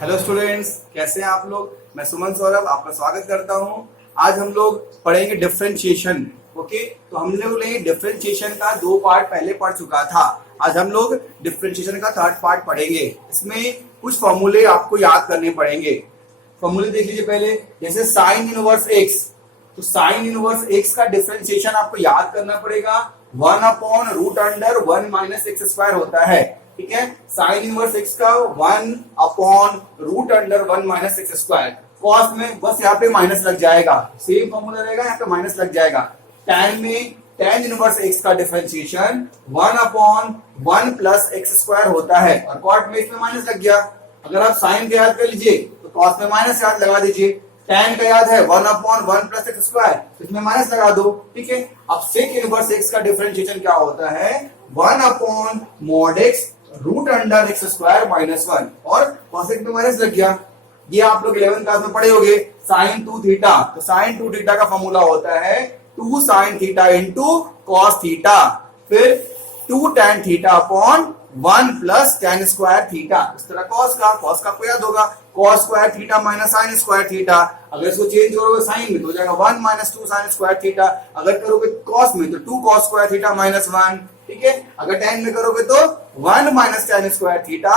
Hello students, कैसे हैं आप लोग। मैं सुमन सौरभ आपका स्वागत करता हूं। आज हम लोग पढ़ेंगे डिफरेंशिएशन। ओके, तो हम लोग ने डिफरेंशिएशन का 2 पार्ट पहले पढ़ चुका था। आज हम लोग डिफरेंशिएशन का 3rd पार्ट पढ़ेंगे। इसमें कुछ फॉर्मूले आपको याद करने पड़ेंगे। फॉर्मूले देख लीजिए पहले, जैसे साइन इनवर्स एक्स। तो साइन इनवर्स एक्स का डिफरेंशिएशन आपको याद करना पड़ेगा। 1/√1 माइनस एक्स स्क्वायर होता है। ठीक है, साइन इनवर्स एक्स का 1/√1 माइनस एक्स स्क्वायर। कॉस में बस यहाँ पे माइनस लग जाएगा, सेम फॉर्मूला रहेगा, यहाँ पे माइनस लग जाएगा। टैन में टैन इनवर्स एक्स का डिफरेंशिएशन 1/1 प्लस एक्स स्क्वायर होता है, और कॉट में इसमें माइनस लग गया। अगर आप साइन का याद कर लीजिए तो कॉस में माइनस याद लगा दीजिए। टैन का याद है 1/1 प्लस एक्स स्क्वायर, इसमें माइनस लगा दो। ठीक है, अब सेक इनवर्स एक्स का डिफरेंशिएशन क्या होता है, 1/mod x √x square minus 1, और कॉसेक में माइनस लग गया। ये आप लोग 11th क्लास में पढ़े होंगे, साइन 2 थीटा। तो साइन 2 थीटा का फॉर्मूला होता है 2 sine theta into cos theta, फिर 2 tan theta upon 1 plus tan square theta. इस तरह कॉस का आपको याद होगा, cos square theta minus sine square theta. अगर इसको चेंज करोगे साइन में तो हो जाएगा 1 माइनस 2 साइन स्क्वायर थीटा। अगर करोगे कॉस में तो 2 कॉस स्क्वायर थीटा माइनस 1। ठीक है, अगर टैन में करोगे तो 1 minus tan square theta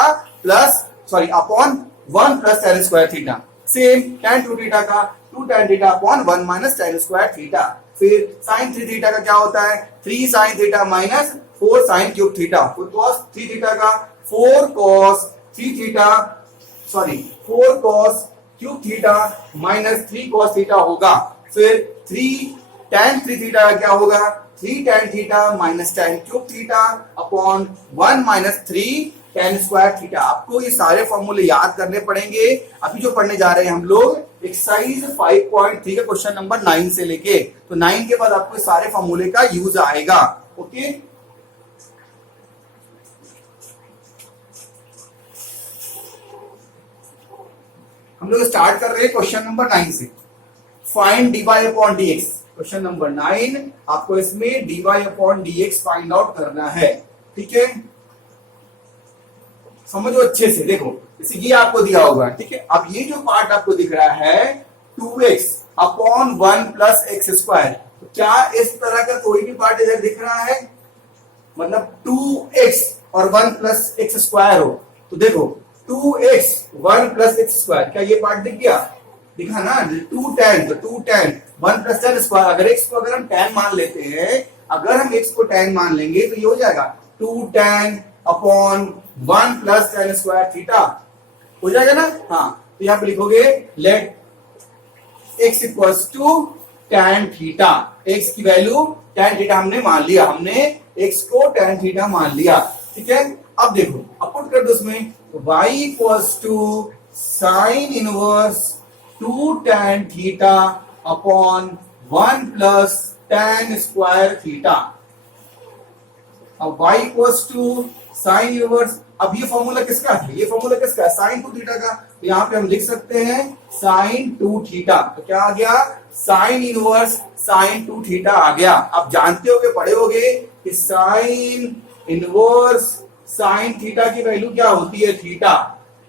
upon 1 plus tan square theta. Same tan 2 theta का 2 tan theta upon 1 minus tan square theta. फिर साइन 3 थीटा का क्या होता है, 3 sine theta minus 4 sine cube theta. फिर कॉस 3 थीटा का 4 cos cube theta minus 3 cos theta होगा। फिर 3 टैन 3 थीटा का क्या होगा, 3 tan theta minus tan cube theta upon 1 minus 3 tan square theta. आपको ये सारे फॉर्मूले याद करने पड़ेंगे। अभी जो पढ़ने जा रहे हैं हम लोग एक्सरसाइज 5.3 का क्वेश्चन नंबर 9 से लेके, तो 9 के बाद आपको सारे फॉर्मूले का यूज आएगा। ओके, हम लोग स्टार्ट कर रहे हैं क्वेश्चन नंबर 9 से। Find dy upon dx। Question number 9, आपको इसमें dy upon dx find out करना है। ठीक है, समझो अच्छे से, देखो जैसे ये आपको दिया होगा। ठीक है, अब ये जो पार्ट आपको दिख रहा है 2x upon 1 plus x square, तो क्या इस तरह का कोई भी पार्ट इधर दिख रहा है, मतलब 2x और 1 प्लस एक्स स्क्वायर हो, तो देखो 2x 1 प्लस एक्स स्क्वायर, क्या ये पार्ट दिख गया, दिखा ना। 2 टैन, तो 2 टैन 1 प्लस टैन स्क्वायर। अगर x को अगर हम टैन मान लेते हैं, अगर हम x को टैन मान लेंगे तो ये हो जाएगा 2 tan upon 1 plus tan square theta, हो जाएगा ना। हाँ, तो यहां पे लिखोगे let x equals to tan theta. x की वैल्यू टैन थीटा हमने मान लिया, हमने x को टैन थीटा मान लिया। ठीक है, अब देखो अब पुट कर दो उसमें, y equals to sine inverse 2 tan theta upon 1 plus tan square theta. अब y equals to sine inverse, अब ये फॉर्मूला किसका है, ये फॉर्मूला किसका है, साइन 2 थीटा का। तो यहां पे हम लिख सकते हैं साइन 2 थीटा। तो क्या आ गया, साइन इनवर्स साइन 2 थीटा आ गया। आप जानते होगे, पढ़े होगे कि साइन इनवर्स साइन थीटा की वैल्यू क्या होती है, theta.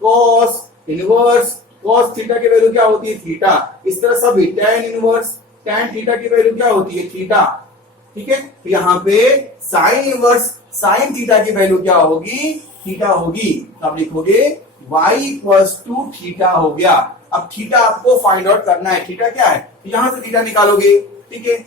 Cos inverse cos theta की वैल्यू क्या होती है, थीटा। इस तरह सभी टैन इनवर्स टैन थीटा की वैल्यू क्या होती है, थीटा। ठीक है, तो यहाँ पे साइन इनवर्स साइन थीटा की वैल्यू क्या होगी, थीटा होगी। तो आप लिखोगे y इक्वल्स टू थीटा हो गया। अब थीटा आपको फाइंड आउट करना है, थीटा क्या है, तो यहां से थीटा निकालोगे। ठीक है,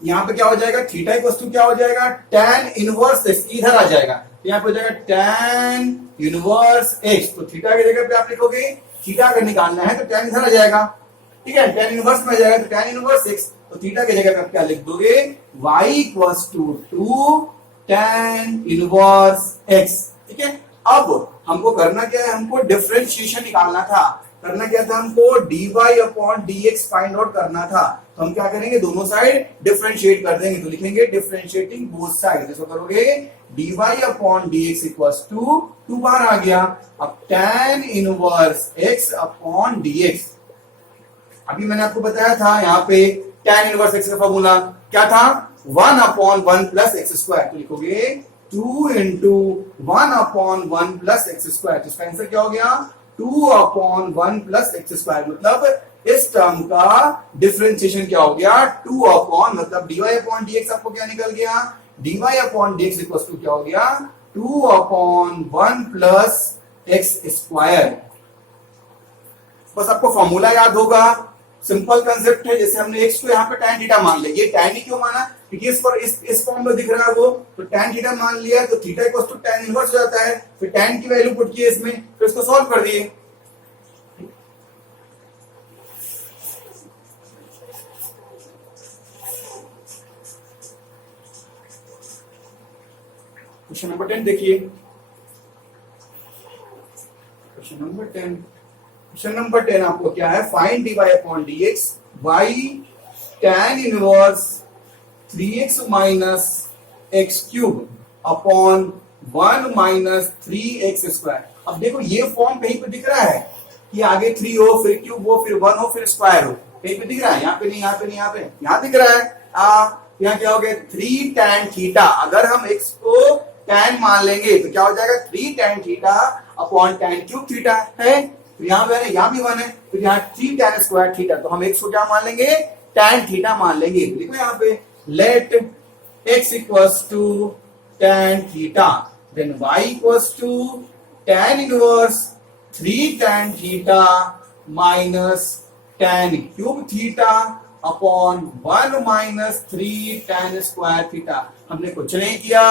यहाँ पे क्या हो जाएगा, थीटा इक्वल्स टू क्या हो जाएगा, टैन इनवर्स x, इधर आ जाएगा। तो यहाँ पे हो जाएगा टैन इनवर्स x। तो थीटा की जगह पे आप लिखोगे, थीटा अगर निकालना है तो टैन इधर आ जाएगा। ठीक है, टैन इनवर्स में आ जाएगा, तो टैन इनवर्स x। तो थीटा की जगह पे आप क्या लिख दोगे, y equals to 2 tan inverse x। ठीक है, अब हमको करना क्या है, हमको डिफरेंशिएशन निकालना था। करना क्या था, हमको dy upon dx find out करना था। तो हम क्या करेंगे, दोनों साइड डिफरेंशिएट कर देंगे। तो लिखेंगे डिफरेंशिएटिंग बोथ साइड। जैसे करोगे dy upon dx equals to 2 बार आ गया। अब tan inverse x upon dx। अभी मैंने आपको बताया था यहाँ पे tan इनवर्स x का फॉर्मूला क्या था, 1/1 प्लस एक्स स्क्वायर। तो लिखोगे 2 into 1/1 प्लस एक्स स्क्वायर। तो इसका आंसर क्या हो गया, 2 अपॉन 1 प्लस एक्स स्क्वायर, मतलब इस टर्म का डिफरेंशिएशन क्या हो गया, 2 अपॉन, मतलब dy अपॉन dx आपको क्या निकल गया, dy upon dx equal to क्या हो गया, 2 अपॉन 1 प्लस एक्स स्क्वायर। बस आपको फॉर्मूला याद होगा, सिंपल कंसेप्ट है। जैसे हमने x को यहाँ पे tan थीटा मान लिया, ये tan ही क्यों माना, क्योंकि इस पर इस फॉर्म में दिख रहा है वो, तो tan थीटा मान लिया तो theta equal to tan inverse हो जाता है, फिर tan की वैल्यू पुट की इसमें, फिर इसको सॉल्व कर दिए। क्वेश्चन नंबर 10 देखिए, क्वेश्चन नंबर 10, क्वेश्चन नंबर 10 आपको क्या है, find dy upon dx by tan inverse 3x minus x cube upon 1 minus 3x square. अब देखो ये फॉर्म कहीं पे दिख रहा है कि आगे 3 हो, फिर क्यूब हो, फिर 1 हो, फिर स्क्वायर हो, कहीं पे दिख रहा है, यहाँ पे नहीं, यहाँ पे नहीं, यहाँ पे, यहाँ दिख रहा है। यहाँ क्या हो गया, 3 tan थीटा, अगर हम x को tan मान लेंगे तो क्या हो जाएगा, 3 tan theta upon tan cube theta है, तो यहाँ पे यहाँ भी 1 है, तो यहाँ 3 tan स्क्वायर थीटा, तो हम x को क्या मान लेंगे, tan थीटा मान लेंगे। देखो यहाँ पे let x equals to tan theta, then y equals to tan inverse 3 tan theta minus tan cube theta upon 1 minus 3 tan square theta. हमने कुछ नहीं किया,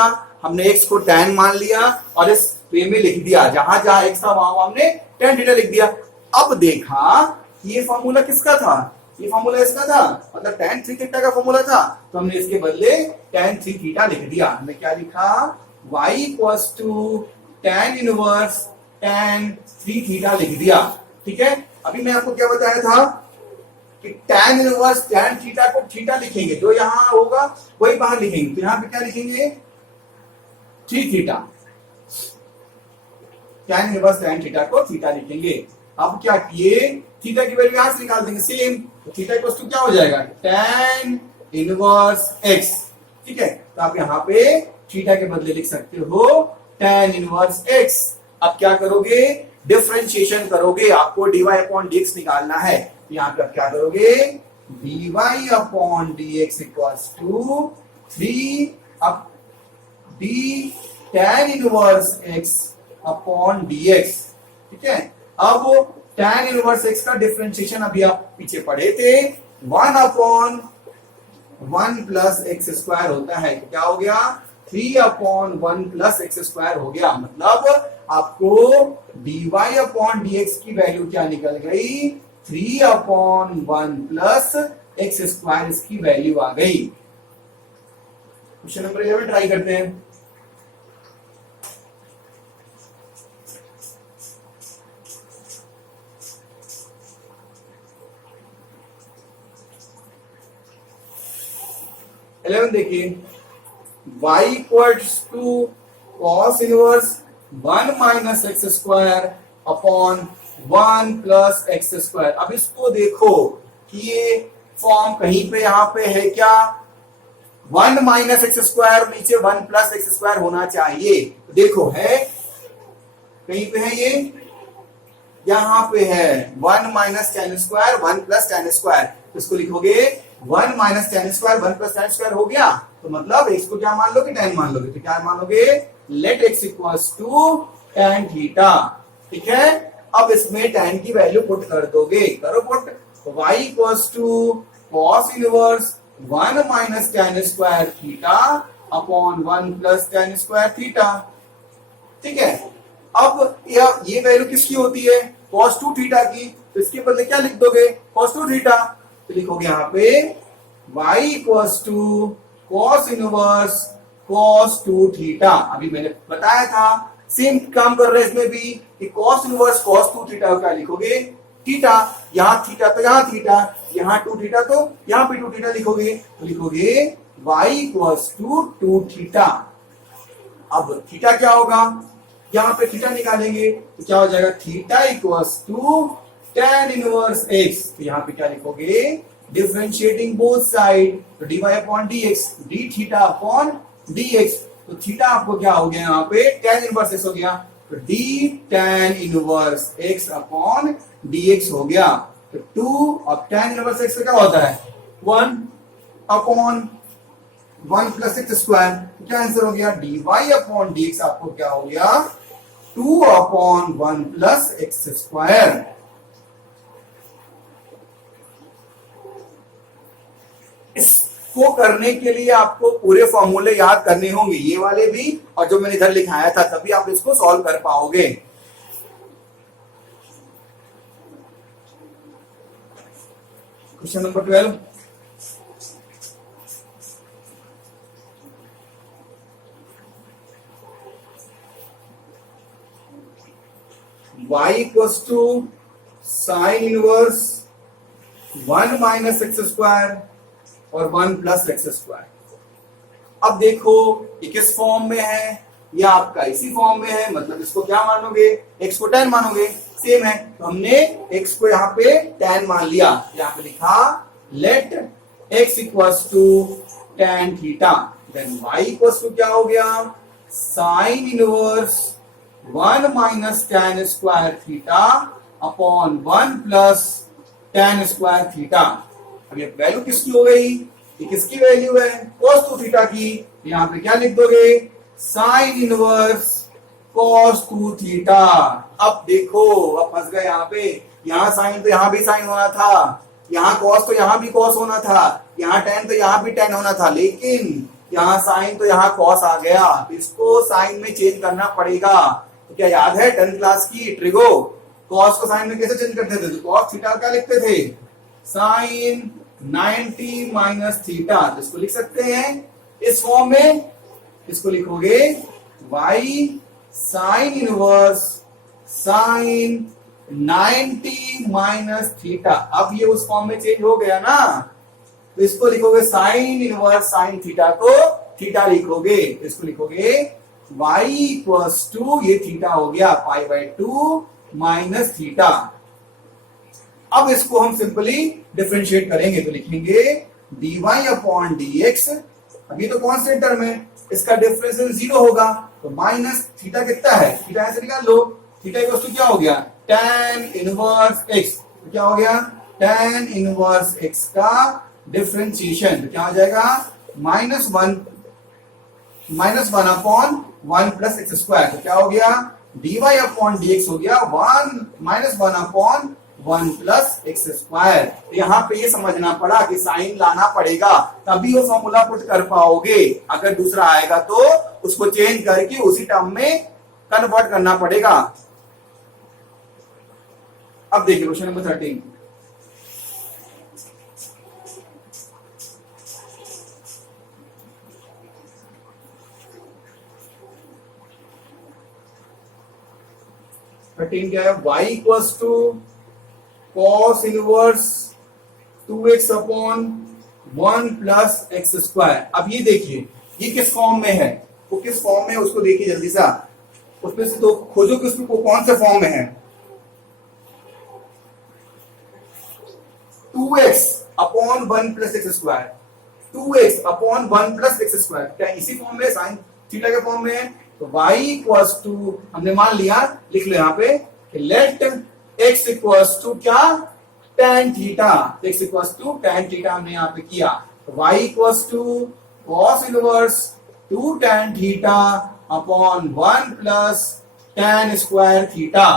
हमने x को tan मान लिया और इस वे में लिख दिया, जहां जहां x था वहां हमने tan थीटा लिख दिया। अब देखा ये फॉर्मूला किसका था, ये फॉर्मूला इसका था, मतलब tan 3 थीटा का फॉर्मूला था, तो हमने इसके बदले tan 3 थीटा लिख दिया। हमने क्या लिखा, y equals to tan inverse tan 3 theta लिख दिया। ठीक है, अभी मैं आपको क्या बताया था कि tan इनवर्स tan थीटा को थीटा लिखेंगे, जो यहां होगा वही बाहर लिखेंगे, तो यहां पे क्या लिखेंगे, 3 theta, tan inverse tan theta को थीटा लिखेंगे। अब क्या किए, थीटा की वैल्यू यहां से निकाल देंगे सेम, तो थीटा इक्वल टू क्या हो जाएगा, tan इनवर्स x। ठीक है, तो आप यहां पे थीटा के बदले लिख सकते हो tan इनवर्स x। अब क्या करोगे, डिफरेंशिएशन करोगे, आपको dy अपॉन dx निकालना है, यहाँ पे आप क्या करोगे, dy upon dx equals to 3 अब d tan inverse x upon dx। ठीक है, अब tan इनवर्स x का डिफरेंशिएशन अभी आप पीछे पढ़े थे, 1 अपॉन 1 प्लस एक्स स्क्वायर होता है, तो क्या हो गया, 3 अपॉन 1 प्लस एक्स स्क्वायर हो गया। मतलब आपको dy अपॉन dx की वैल्यू क्या निकल गई, 3 अपॉन 1 प्लस एक्स स्क्वायर इसकी वैल्यू आ गई। क्वेश्चन नंबर 11 ट्राई करते हैं। देखिए, y equals to cos inverse 1 minus x square upon 1 plus x square. अब इसको देखो कि ये फॉर्म कहीं पे यहाँ पे है क्या, 1 माइनस एक्स स्क्वायर नीचे 1 प्लस एक्स स्क्वायर होना चाहिए, देखो है कहीं पे है, ये यहाँ पे है 1 minus ten square 1 plus ten square, इसको लिखोगे 1 minus ten square 1 plus ten square हो गया, तो मतलब x को क्या मान लोगे, tan मान लोगे, तो क्या मान लोगे, let x equals to tan theta. ठीक है, अब इसमें tan की वैल्यू पुट कर दोगे, करो पुट, तो y equals to cos inverse 1 minus ten square theta upon 1 plus ten square theta. ठीक है, अब ये वैल्यू किसकी होती है, cos 2 थीटा की, तो इसके बदले क्या लिख दोगे, cos 2 थीटा, तो लिखोगे यहाँ पे y equals to cos inverse cos 2 theta. अभी मैंने बताया था सेम काम कर रहे हैं इसमें भी कि cos इनवर्स cos 2 थीटा क्या लिखोगे, थीटा, यहाँ थीटा तो यहाँ थीटा, यहाँ 2 थीटा तो यहाँ पे 2 थीटा लिखोगे, तो लिखोगे y इक्वल्स टू 2 थीटा। अब थीटा क्या होगा, यहाँ पे थीटा निकालेंगे तो क्या हो जाएगा, theta equals to tan inverse x, तो यहाँ पे क्या लिखोगे, डिफरेंशिएटिंग बोथ साइड, तो dy upon dx, d theta upon dx, तो थीटा आपको क्या हो गया, यहाँ पे tan इनवर्स x हो गया, तो D tan inverse x upon dx हो गया। तो 2 अब tan इनवर्स x का क्या होता है 1 अपॉन 1 प्लस एक्स स्क्वायर। क्या आंसर हो गया dy अपॉन dx आपको क्या हो गया 2 अपॉन 1 प्लस एक्स स्क्वायर। इसको करने के लिए आपको पूरे फॉर्मूले याद करने होंगे, ये वाले भी और जो मैंने इधर लिखाया था, तभी आप इसको सॉल्व कर पाओगे। Question number 12, y equals to sine inverse 1 minus x square और 1 प्लस एक्स स्क्वायर। अब देखो ये किस फॉर्म में है, ये आपका इसी फॉर्म में है, मतलब इसको क्या मानोगे x को tan मानोगे, सेम है। तो हमने x को यहाँ पे tan मान लिया, यहाँ पे लिखा let x equals to tan theta, then y equals to क्या हो गया sine inverse 1 minus tan square theta upon 1 plus tan square theta. अब ये वैल्यू किसकी हो गई, ये किसकी वैल्यू है cos 2 थीटा की। यहाँ पे क्या लिख दोगे साइन इनवर्स cos 2 थीटा। अब देखो अब फंस गए यहाँ पे, यहाँ साइन तो यहाँ भी साइन होना था, यहाँ cos तो यहाँ भी cos होना था, यहाँ tan तो यहाँ भी tan होना था, लेकिन यहाँ साइन तो यहाँ cos आ गया, इसको साइन में चेंज करना पड़ेगा। तो क्या याद है 10th क्लास की ट्रिगो, cos को साइन में कैसे चेंज करते थे, तो cos थीटा क्या लिखते थे साइन 90 माइनस थीटा। तो इसको लिख सकते हैं इस फॉर्म में, इसको लिखोगे y sine inverse sine 90 minus theta. अब ये उस फॉर्म में चेंज हो गया ना, तो इसको लिखोगे साइन इनवर्स साइन थीटा को थीटा लिखोगे, इसको लिखोगे y इक्वल्स टू ये थीटा हो गया पाई बाय 2 माइनस थीटा। अब इसको हम सिंपली डिफरेंशिएट करेंगे, तो लिखेंगे dy अपॉन dx। अभी तो कांस्टेंट टर्म है, इसका डिफरेंस 0 होगा, तो माइनस थीटा कितना है, थीटा ऐसे निकाल लो, थीटा इक्वल्स टू क्या हो गया tan इनवर्स x। तो क्या हो गया tan इनवर्स x का डिफरेंशिएशन, तो क्या हो जाएगा -1 अपॉन 1 प्लस एक्स स्क्वायर। तो क्या हो गया dy अपॉन dx हो गया -1 अपॉन 1 प्लस एक्स स्क्वायर। तो यहाँ पे ये समझना पड़ा कि साइन लाना पड़ेगा, तभी वो फॉर्मूला पुट कर पाओगे। अगर दूसरा आएगा तो उसको चेंज करके उसी टर्म में कन्वर्ट करना पड़ेगा। अब देखिए क्वेश्चन नंबर 13, क्या है y equals to cos inverse 2x upon 1 plus x square. अब ये देखिए ये किस फॉर्म में है, वो किस फॉर्म में है उसको देखिए जल्दी सा, उसमें से तो खोजो कि उसमें कौन से फॉर्म में है। 2x upon 1 plus x square, 2x upon 1 plus x square, क्या इसी फॉर्म में साइन थीटा के फॉर्म में है। तो y इक्वल्स टू हमने मान लिया, लिख लो यहाँ पे कि लेट x इक्वल्स टू क्या tan theta, x equals to tan theta हमने यहाँ पे किया। तो y equals to cos inverse 2 tan theta upon 1 plus tan square theta.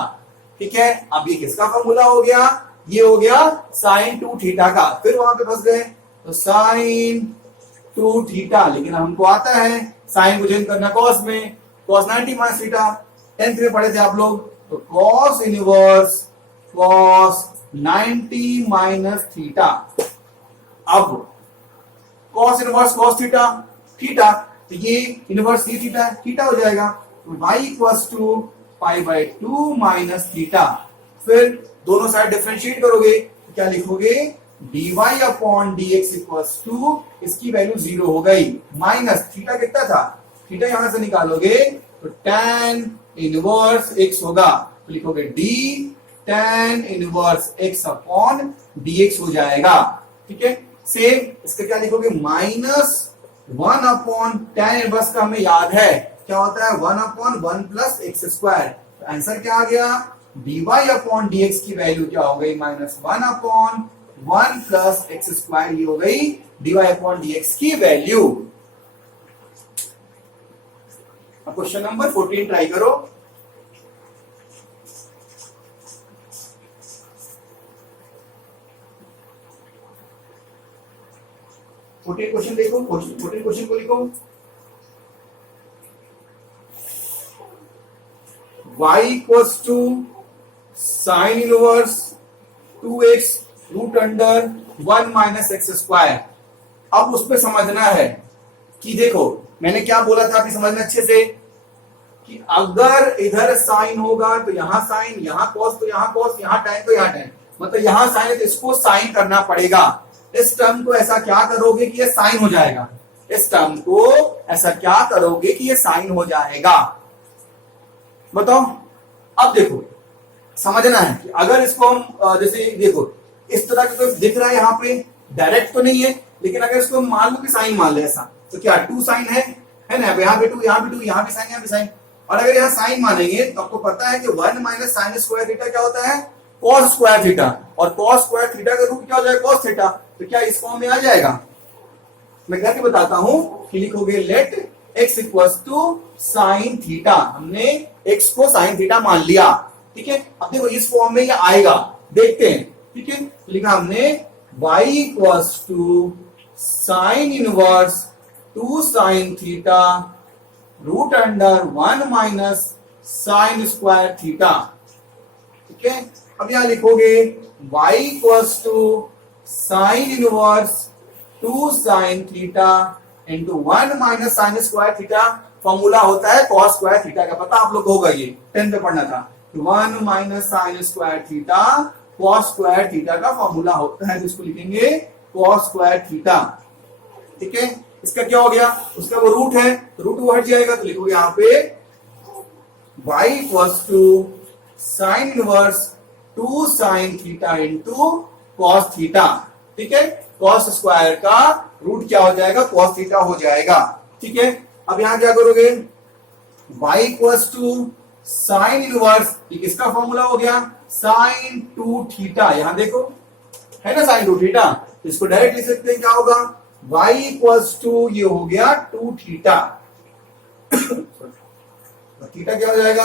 ठीक है, अब ये किसका फॉर्मूला हो गया, ये हो गया साइन 2 थीटा का। फिर वहां पे फंस गए, तो साइन 2 थीटा, लेकिन हमको आता है साइन को चेंज करना कॉस में, cos 90 माइनस थीटा 10th में पढ़े थे आप लोग। तो cos inverse cos 90 minus theta. अब cos inverse cos theta theta, तो ये इनवर्स ये थीटा थीटा हो जाएगा। तो y equals to pi by 2 minus theta. फिर दोनों साइड डिफरेंशिएट करोगे तो क्या लिखोगे dy upon dx equals to, इसकी वैल्यू 0 हो गई, माइनस थीटा कितना था, थीटा यहां से निकालोगे तो tan इनवर्स x होगा, तो लिखोगे d tan inverse x upon dx हो जाएगा। ठीक है, सेम इसका क्या लिखोगे -1 अपॉन tan इनवर्स का हमें याद है क्या होता है 1 अपॉन 1 प्लस एक्स स्क्वायर, तो आंसर क्या आ गया, dy अपॉन dx की वैल्यू क्या हो गई, -1 अपॉन 1 प्लस एक्स स्क्वायर, ये हो गई dy अपॉन dx की वैल्यू। अब क्वेश्चन नंबर 14 ट्राई करो। क्वेश्चन देखो, 14 क्वेश्चन को लिखो। y equals to sine inverse 2x root under 1 minus x square. अब उस पे समझना है कि देखो मैंने क्या बोला था, आप समझना अच्छे से कि अगर इधर साइन होगा तो यहां साइन, यहां कॉस तो यहां कॉस, यहां टैन तो यहां टैन, मतलब यहां साइन है तो इसको साइन करना पड़ेगा। इस टर्म को ऐसा क्या करोगे कि ये साइन हो जाएगा, इस टर्म को ऐसा क्या करोगे कि ये साइन हो जाएगा, बताओ। अब देखो समझना है कि अगर इसको हम जैसे देखो इस तरह का तो दिख रहा है यहाँ पे, डायरेक्ट तो नहीं है, लेकिन अगर इसको मान लो कि साइन मान ले ऐसा, तो क्या 2 साइन है ना, यहाँ पे 2, यहाँ पे 2, यहाँ पे साइन, यहाँ पे साइन। और अगर यहाँ साइन मानेंगे तो आपको पता है कि 1 माइनस साइन स्क्वायर थीटा क्या होता है, कॉस स्क्वायर थीटा, और कॉस स्क्वायर थीटा का रूट क्या हो जाएगा, कॉस थीटा। तो क्या इस फॉर्म में आ जाएगा, मैं करके बताता हूं कि लिखोगे let x equals to sine theta, हमने x को साइन थीटा मान लिया, ठीक है। अब देखो इस फॉर्म में ये आएगा, देखते हैं, ठीक है। लिखा हमने y equals to sine inverse 2 sine theta root under 1 minus sine square theta, ठीक है। अब यहां लिखोगे y equals to sine inverse 2 sine theta into 1 minus sine square theta. Formula होता है कॉस स्क्वायर थीटा का, पता आप लोग होगा, ये 10th में पढ़ना था। 1 minus sine square theta cos square theta का फॉर्मूला होता है, जिसको लिखेंगे कॉस स्क्वायर थीटा, ठीक है। इसका क्या हो गया, उसका वो रूट है, रूट वो हट जाएगा, तो लिखोगे यहाँ पे y equals to sine inverse 2 sine theta into cos theta, ठीक है। कॉस स्क्वायर का रूट क्या हो जाएगा, कॉस थीटा हो जाएगा, ठीक है। अब यहां क्या करोगे, y equals to sine inverse, ये किसका फॉर्मूला हो गया, साइन 2 थीटा, यहां देखो है ना साइन 2 थीटा, इसको डायरेक्ट लिख सकते हैं, क्या होगा y इक्वल्स टू ये हो गया 2 थीटा। थीटा क्या हो जाएगा,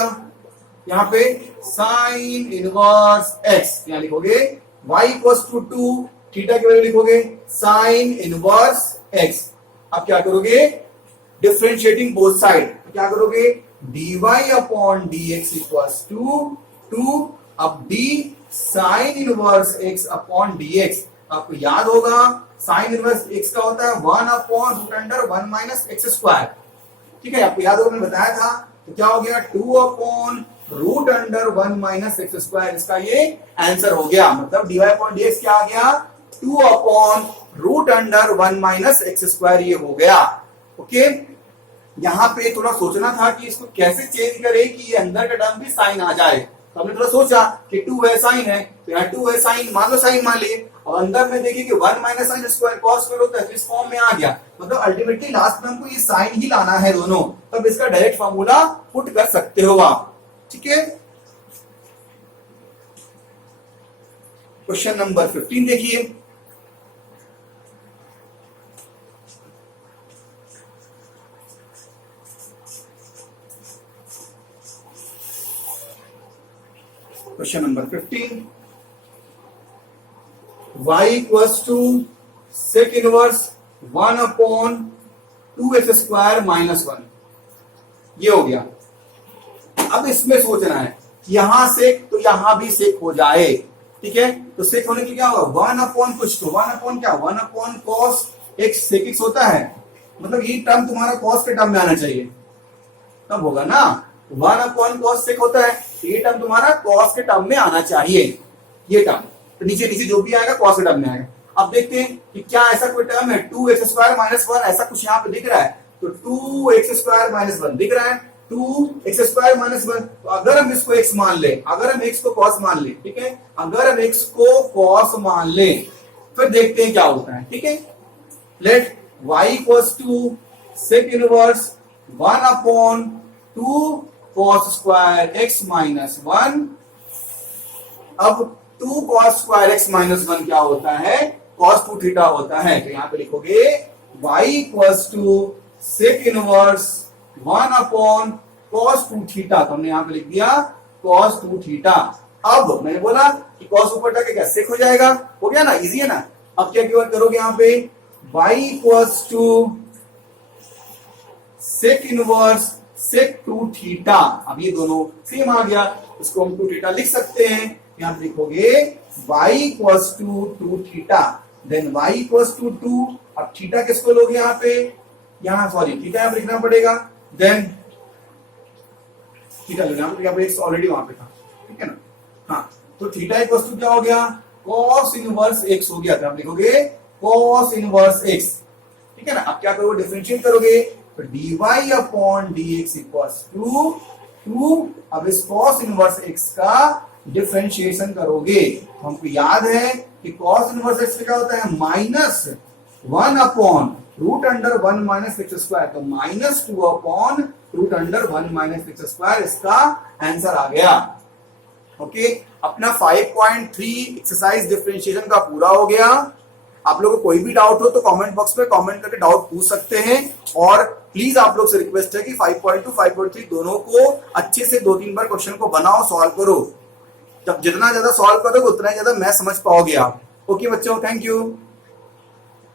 यहाँ पे साइन इनवर्स x, यहां लिखोगे y इक्वल्स टू 2, थीटा की वैल्यू लिखोगे साइन इनवर्स x। अब क्या करोगे, डिफरेंशिएटिंग बोथ साइड, क्या करोगे dy upon dx equals to 2, अब d sine inverse x upon dx। आपको याद होगा साइन इनवर्स x का होता है 1 upon root under 1 minus x square, ठीक है। आपको याद होगा मैंने बताया था, तो क्या हो गया 2 upon root under 1 minus x square, इसका ये आंसर हो गया। मतलब dy अपॉन dx क्या आ गया, 2 upon root under 1 minus x square, ये हो गया, ओके। यहाँ पे थोड़ा सोचना था कि इसको कैसे चेंज करें कि ये अंदर का टर्म भी साइन आ जाए, तो हमने थोड़ा सोचा कि 2 है साइन है, तो यहाँ 2 है साइन मान लो, साइन मान लिए, और अंदर में देखिए कि 1 minus sine square cos square होता है, तो इस फॉर्म में आ गया। मतलब अल्टीमेटली लास्ट में हमको ये साइन ही लाना है दोनों, तब इसका डायरेक्ट फॉर्मूला पुट कर सकते हो आप, ठीक है। क्वेश्चन नंबर 15 देखिए, question number 15, y equals to sec inverse 1 upon 2x square minus 1, ये हो गया। अब इसमें सोचना है यहां सेक तो यहां भी सेक हो जाए, ठीक है। तो सेक होने के क्या होगा, 1 अपॉन कुछ, तो 1 अपॉन क्या, 1 upon cos x sec x होता है, मतलब ये टर्म तुम्हारा कॉस के टर्म में आना चाहिए, तब होगा ना। 1 अपॉन कॉस सेक होता है, ये टर्म तुम्हारा कॉस के टर्म में आना चाहिए, ये टर्म, तो नीचे नीचे जो भी आएगा कॉस के टर्म में आएगा। अब देखते हैं कि क्या ऐसा कोई टर्म है 2x स्क्वायर माइनस 1, ऐसा कुछ यहाँ पे दिख रहा है, तो 2x स्क्वायर माइनस 1 दिख रहा है, 2x स्क्वायर माइनस 1। तो अगर हम इसको x मान ले, अगर हम x को cos मान ले, ठीक है, अगर हम x को cos मान ले, फिर देखते हैं क्या होता है, ठीक है। Let y equals to sec inverse 1 upon 2 cos square x minus 1। अब 2 cos स्क्वायर x माइनस 1 क्या होता है, cos 2 थीटा होता है। तो यहां पे लिखोगे y equals to sec inverse 1 upon cos 2 theta. तो हमने यहां पे लिख दिया cos 2 थीटा। अब मैंने बोला कि cos ऊपर टके क्या सेक हो जाएगा, हो गया ना, इजी है ना। अब क्या करोगे यहां पे y equals to sec inverse sec 2 theta. अब ये दोनों सेम आ गया, इसको हम 2 थीटा लिख सकते हैं। यहां पे लिखोगे y equals to 2 theta, then y equals to 2। अब थीटा किसको लोगे यहाँ पे, यहाँ सॉरी थीटा यहां पे लिखना पड़ेगा, देन थीटा लोगे यहाँ पे x ऑलरेडी वहां पे था, ठीक है ना। हाँ, तो थीटा इक्वल्स टू क्या हो गया, cos इनवर्स x हो गया। तो आप लिखोगे cos इनवर्स x, ठीक है ना। अब क्या करोगे, डिफरेंशिएट करोगे, तो dy upon dx equals to 2। अब इस cos इनवर्स x का डिफरेंशिएशन करोगे, तो हमको याद है कि cos इनवर्स x क्या होता है, minus 1 upon root under 1 minus x square. तो minus 2 upon root under 1 minus x square इसका आंसर आ गया। ओके, अपना 5.3 एक्सरसाइज डिफरेंशिएशन का पूरा हो गया। आप लोगों को कोई भी डाउट हो तो कमेंट बॉक्स में कमेंट करके डाउट पूछ सकते हैं। और प्लीज आप लोग से रिक्वेस्ट है कि 5.2 5.3 दोनों को अच्छे से 2-3 बार क्वेश्चन को बनाओ, सॉल्व करो। जब जितना ज्यादा सॉल्व करोगे उतना ज्यादा मैथ समझ पाओगे आप। ओके बच्चों, थैंक यू।